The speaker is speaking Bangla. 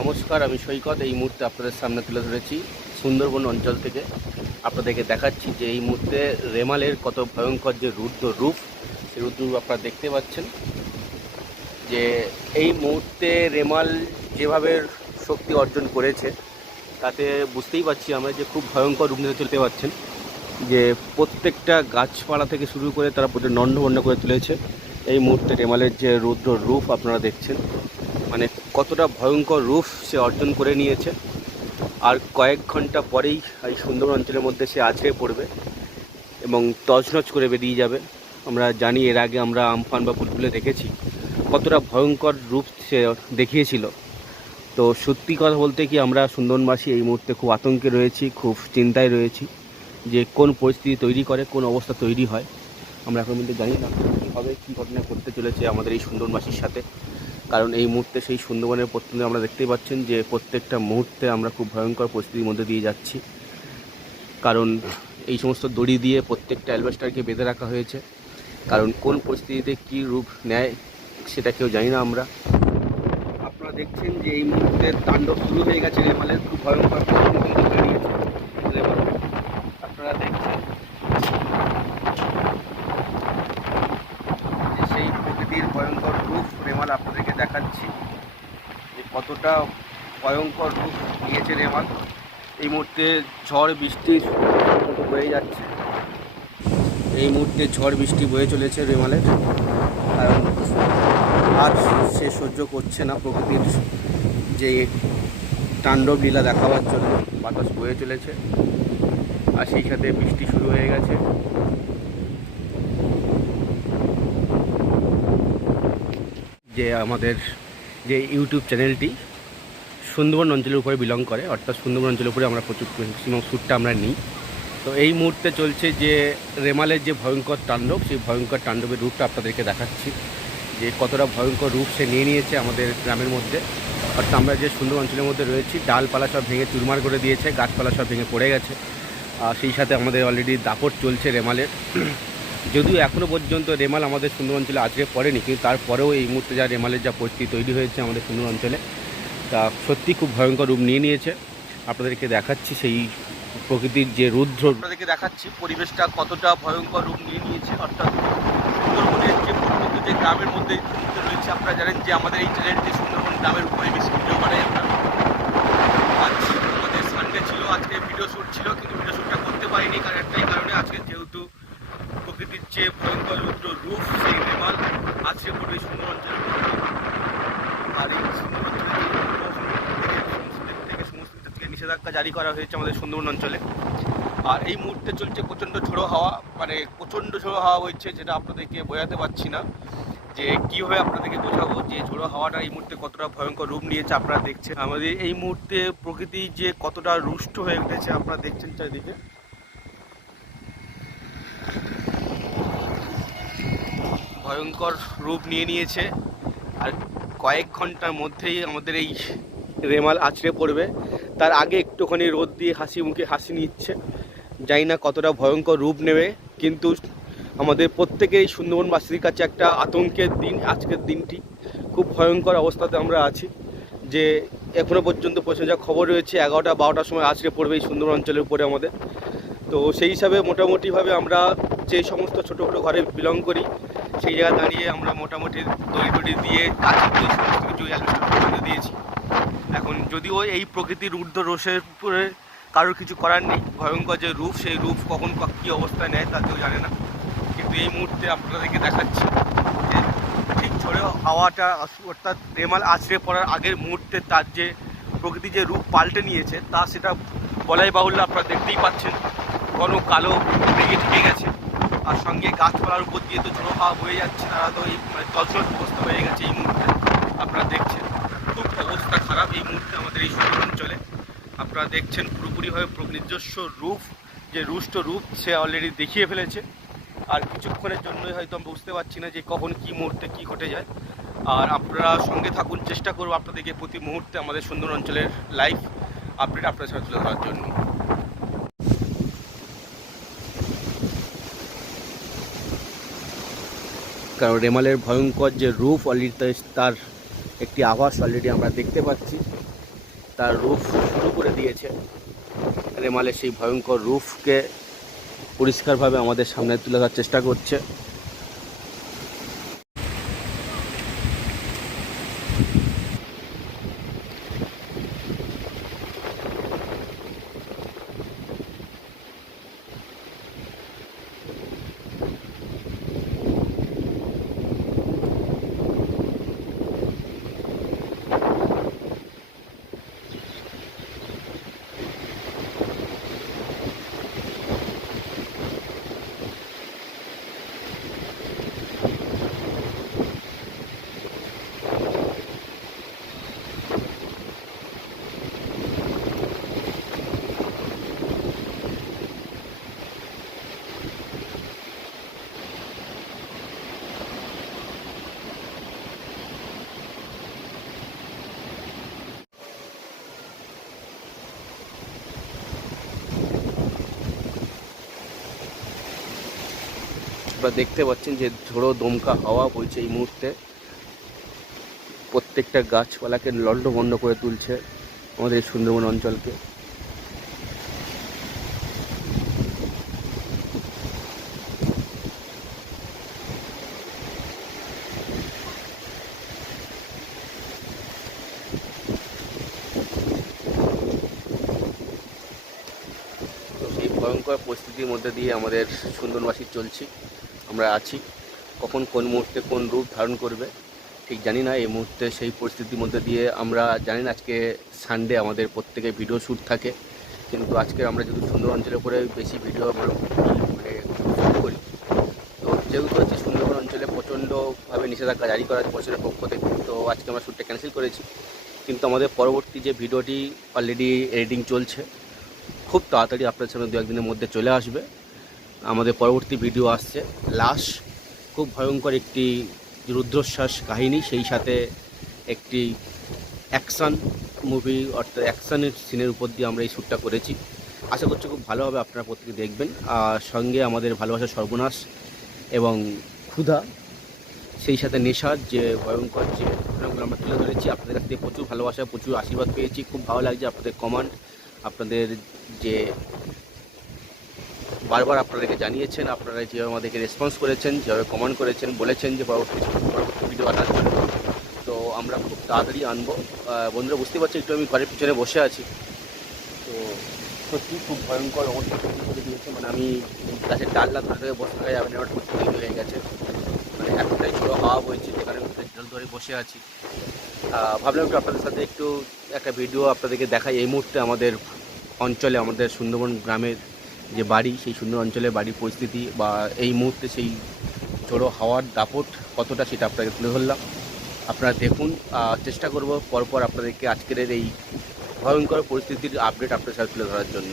নমস্কার, আমি সৈকত। এই মুহূর্তে আপনাদের সামনে তুলে ধরেছি সুন্দরবন অঞ্চল থেকে। আপনাদেরকে দেখাচ্ছি যে এই মুহূর্তে রেমালের কত ভয়ঙ্কর যে রুদ্র রূপ, সেই রুদ্র রূপ আপনারা দেখতে পাচ্ছেন। যে এই মুহূর্তে রেমাল যেভাবে শক্তি অর্জন করেছে, তাতে বুঝতেই পারছি আমরা যে খুব ভয়ঙ্কর রূপ নিতে চলতে পারছেন। যে প্রত্যেকটা গাছপালা থেকে শুরু করে তারা প্রচুর নন্ডভণ্ড করে তুলেছে। এই মুহূর্তে রেমালের যে রুদ্র রূপ আপনারা দেখছেন, মানে কতটা ভয়ঙ্কর রূপ সে অর্জন করে নিয়েছে। আর কয়েক ঘন্টা পরেই এই সুন্দরবন অঞ্চলের মধ্যে সে আছড়ে পড়বে এবং তছনছ করে বেরিয়ে যাবে। আমরা জানি, এর আগে আমরা আমফান বা বুলবুলে দেখেছি কতটা ভয়ঙ্কর রূপ সে দেখিয়েছিল। তো সত্যি কথা বলতে কি, আমরা সুন্দরবনবাসী এই মুহূর্তে খুব আতঙ্কে রয়েছি, খুব চিন্তায় রয়েছি যে কোন পরিস্থিতি তৈরি করে, কোন অবস্থা তৈরি হয়। আমরা এখন কিন্তু জানি না কী হবে, কী ঘটনা ঘটতে চলেছে আমাদের এই সুন্দরবনবাসীর সাথে। কারণ এই মুহূর্তে সেই সুন্দরবনের প্রত্যেকে আমরা দেখতেই পাচ্ছেন যে প্রত্যেকটা মুহূর্তে আমরা খুব ভয়ঙ্কর পরিস্থিতির মধ্যে দিয়ে যাচ্ছি। কারণ এই সমস্ত দড়ি দিয়ে প্রত্যেকটা অ্যালবাস্টারকে বেঁধে রাখা হয়েছে। কারণ কোন পরিস্থিতিতে কী রূপ নেয় সেটা কেউ জানি না আমরা। আপনারা দেখছেন যে এই মুহূর্তে তাণ্ডব শুরু হয়ে গেছে রেমালের, খুব ভয়ঙ্কর রেমাল। আপনারা দেখছেন যে সেই প্রকৃতির ভয়ঙ্কর রূপ রেমাল আপনাদেরকে দেখাচ্ছি যে কতটা ভয়ঙ্কর রূপ নিয়েছে রেমাল। এই মুহূর্তে ঝড় বৃষ্টির মতো বয়ে যাচ্ছে। এই মুহূর্তে ঝড় বৃষ্টি বয়ে চলেছে রেমালের, কারণ আর সে সহ্য করছে না প্রকৃতির যে তাণ্ডব লীলা দেখাবার জন্য। বাতাস বয়ে চলেছে আর সেই সাথে বৃষ্টি শুরু হয়ে গেছে। যে আমাদের যে ইউটিউব চ্যানেলটি সুন্দরবন অঞ্চলের উপরে বিলং করে, অর্থাৎ সুন্দরবন অঞ্চলের উপরে আমরা প্রচুর ম্যাক্সিমাম শ্যুটটা আমরা নিই। তো এই মুহূর্তে চলছে যে রেমালের যে ভয়ঙ্কর তাণ্ডব, সেই ভয়ঙ্কর তাণ্ডবের রূপটা আপনাদেরকে দেখাচ্ছি যে কতটা ভয়ঙ্কর রূপ সে নিয়ে নিয়েছে আমাদের গ্রামের মধ্যে। অর্থাৎ আমরা যে সুন্দর অঞ্চলের মধ্যে রয়েছি, ডালপালা সব ভেঙে চুরমার করে দিয়েছে, গাছপালা সব ভেঙে পড়ে গেছে। আর সেই সাথে আমাদের অলরেডি দাপট চলছে রেমালের। যদিও এখনও পর্যন্ত রেমাল আমাদের সুন্দর অঞ্চলে আজকে পড়েনি, কিন্তু তারপরেও এই মুহূর্তে যা রেমালের যা পরিস্থিতি তৈরি হয়েছে আমাদের সুন্দর অঞ্চলে, তা সত্যি খুব ভয়ঙ্কর রূপ নিয়ে নিয়েছে। আপনাদেরকে দেখাচ্ছি সেই প্রকৃতির যে রুদ্র, আপনাদেরকে দেখাচ্ছি পরিবেশটা কতটা ভয়ঙ্কর রূপ নিয়ে নিয়েছে। অর্থাৎ সুন্দরবনের যে প্রত্যন্ত যে গ্রামের মধ্যে রয়েছে, আপনারা জানেন যে আমাদের এই চ্যানেলটি সুন্দরবন গ্রামের উপরে বেশি ভিডিও বানাই আমরা। আজ আমাদের সানডে ছিল, আজকে ভিডিও শ্যুট ছিল, কিন্তু ভিডিও শ্যুটটা করতে পারিনি। কারণ একটাই কারণে, আজকে যেহেতু প্রকৃতির যে ভয়ঙ্কর রুদ্র রূপ সেই রেমাল আজকে পড়বে সুন্দর অঞ্চলের মধ্যে। আর এই সুন্দর থেকে সমস্ত থেকে নিষেধাজ্ঞা জারি করা হয়েছে আমাদের সুন্দরবন অঞ্চলে। আর এই মুহূর্তে চলছে প্রচণ্ড ঝোড়ো হাওয়া, মানে প্রচণ্ড ঝোড়ো হাওয়া হচ্ছে, যেটা আপনাদেরকে বোঝাতে পারছি না যে কীভাবে আপনাদেরকে বোঝাবো যে ঝোড়ো হাওয়াটা এই মুহূর্তে কতটা ভয়ঙ্কর রূপ নিয়েছে। আপনারা দেখছেন আমাদের এই মুহূর্তে প্রকৃতি যে কতটা রুষ্ট হয়ে উঠেছে, আপনারা দেখছেন চারিদিকে ভয়ঙ্কর রূপ নিয়ে নিয়েছে। আর কয়েক ঘন্টার মধ্যেই আমাদের এই রেমাল আছড়ে পড়বে। তার আগে একটুখানি রোদ দিয়ে হাসি মুখে হাসি নিচ্ছে, জানি না কতটা ভয়ঙ্কর রূপ নেবে। কিন্তু আমাদের প্রত্যেকের এই সুন্দরবনবাসীর কাছে একটা আতঙ্কের দিন আজকের দিনটি। খুব ভয়ঙ্কর অবস্থাতে আমরা আছি, যে এখনও পর্যন্ত পৌঁছে যা খবর রয়েছে 11টা-12টার সময় আছড়ে পড়বে এই সুন্দরবন অঞ্চলের উপরে আমাদের। তো সেই হিসাবে মোটামুটিভাবে আমরা যে সমস্ত ছোটো ছোটো ঘরে বিলং করি, সেই জায়গায় দাঁড়িয়ে আমরা মোটামুটি দড়ি দিয়ে কাছে দিয়ে সমস্ত কিছু অ্যালবাস্টার দিয়েছি। এখন যদিও এই প্রকৃতির ঊর্ধ্ব রোষের উপরে কারোর কিছু করার নেই, ভয়ঙ্কর যে রূপ সেই রূপ কখন কী অবস্থায় নেয় তা কেউ জানে না। কিন্তু এই মুহূর্তে আপনাদেরকে দেখাচ্ছি যে ঠিক ঝড়ে হাওয়াটা, অর্থাৎ রেমাল আছড়ে পড়ার আগের মুহূর্তে তার যে প্রকৃতি যে রূপ পাল্টে নিয়েছে, তা সেটা বলাই বাহুল্য। আপনারা দেখতেই পাচ্ছেন ঘন কালো মেঘে ঢেকে গেছে, আর সঙ্গে গাছপালার উপর দিয়ে তো ঝোড়ো হাওয়া বয়ে যাচ্ছে, তারা তো এই তছনছ অবস্থা হয়ে গেছে এই মুহূর্তে। আপনারা দেখছেন খুব অবস্থা খারাপ এই মুহূর্তে আমাদের এই সুন্দর অঞ্চলে। আপনারা দেখছেন পুরোপুরিভাবে নিজস্ব রূপ, যে রুষ্ট রূপ সে অলরেডি দেখিয়ে ফেলেছে। আর কিছুক্ষণের জন্যই হয়তো আমরা বুঝতে পারছি না যে কখন কী মুহূর্তে কী ঘটে যায়। আর আপনারা সঙ্গে থাকুন, চেষ্টা করবো আপনাদেরকে প্রতি মুহূর্তে আমাদের সুন্দর অঞ্চলের লাইভ আপডেট আপনাদের সাথে তুলে ধরার জন্য। কারণ রেমালের ভয়ঙ্কর যে রূপ অলরেডি তার একটি আভাস অলরেডি আমরা দেখতে পাচ্ছি। তার রূপ শুরু করে দিয়েছে। রেমালের সেই ভয়ঙ্কর রূপকে পরিষ্কারভাবে আমাদের সামনে তুলে ধরার চেষ্টা করছে। আপনারা দেখতে পাচ্ছেন যে ঝোড়ো দমকা হাওয়া বইছে এই মুহূর্তে, প্রত্যেকটা গাছপালাকে লণ্ডভণ্ড করে তুলছে আমাদের এই সুন্দরবন অঞ্চলকে। তো সেই ভয়ঙ্কর পরিস্থিতির মধ্যে দিয়ে আমাদের সুন্দরবনবাসী চলছি, আমরা আছি। কখন কোন মুহূর্তে কোন রূপ ধারণ করবে ঠিক জানি না। এই মুহূর্তে সেই পরিস্থিতির মধ্যে দিয়ে আমরা জানি না। আজকে সানডে, আমাদের প্রত্যেকের ভিডিও শ্যুট থাকে, কিন্তু আজকে আমরা যেহেতু সুন্দর অঞ্চলের উপরে বেশি ভিডিও মানে শ্যুট করি, তো যেহেতু হচ্ছে সুন্দরবন অঞ্চলে প্রচণ্ডভাবে নিষেধাজ্ঞা জারি করা আছে প্রশাসনের পক্ষ থেকে, তো আজকে আমরা শ্যুটটা ক্যান্সেল করেছি। কিন্তু আমাদের পরবর্তী যে ভিডিওটি অলরেডি এডিটিং চলছে, খুব তাড়াতাড়ি আপনার সামনে 2-1 দিনের মধ্যে চলে আসবে। আমাদের পরবর্তী ভিডিও আসছে লাশ, খুব ভয়ঙ্কর একটি রুদ্রশ্বাস কাহিনী, সেই সাথে একটি অ্যাকশান মুভি অর্থাৎ অ্যাকশানের সিনের উপর দিয়ে আমরা এই শ্যুটটা করেছি। আশা করছি খুব ভালো হবে, আপনারা প্রত্যেকে দেখবেন। আর সঙ্গে আমাদের ভালোবাসার সর্বনাশ এবং ক্ষুধা, সেই সাথে নেশার যে ভয়ঙ্কর যে ঘটনাগুলো আমরা তুলে ধরেছি। আপনাদের কাছ থেকে প্রচুর ভালোবাসা, প্রচুর আশীর্বাদ পেয়েছি, খুব ভালো লাগছে আপনাদের কমেন্ট, আপনাদের যে বারবার আপনাদেরকে জানিয়েছেন, আপনারা যেভাবে আমাদেরকে রেসপন্স করেছেন, যেভাবে কমেন্ট করেছেন, বলেছেন যে পরবর্তী ভিডিও আনার জন্য। তো আমরা খুব তাড়াতাড়ি আনবো। বন্ধুরা বুঝতে পারছি, একটু আমি ঘরের পিছনে বসে আছি। তো সত্যি খুব ভয়ঙ্কর অবস্থা তৈরি করে দিয়েছে, মানে আমি গাছের ডাল্লা ধরে বসে থাকা যাবে না, আমার প্রচুর তৈরি হয়ে গেছে। মানে এতটাই ছোটো হাওয়া বইছে যেখানে আমি জল ধরে বসে আছি। ভাবলাম একটু আপনাদের সাথে একটু একটা ভিডিও আপনাদেরকে দেখাই। এই মুহূর্তে আমাদের অঞ্চলে, আমাদের সুন্দরবন গ্রামের যে বাড়ি, সেই সুন্দর অঞ্চলের বাড়ির পরিস্থিতি, বা এই মুহূর্তে সেই ঝোড়ো হাওয়ার দাপট কতটা, সেটা আপনাকে তুলে ধরলাম। আপনারা দেখুন, চেষ্টা করব পরপর আপনাদেরকে আজকের এই ভয়ঙ্কর পরিস্থিতির আপডেট আপনার সাথে তুলে ধরার জন্য।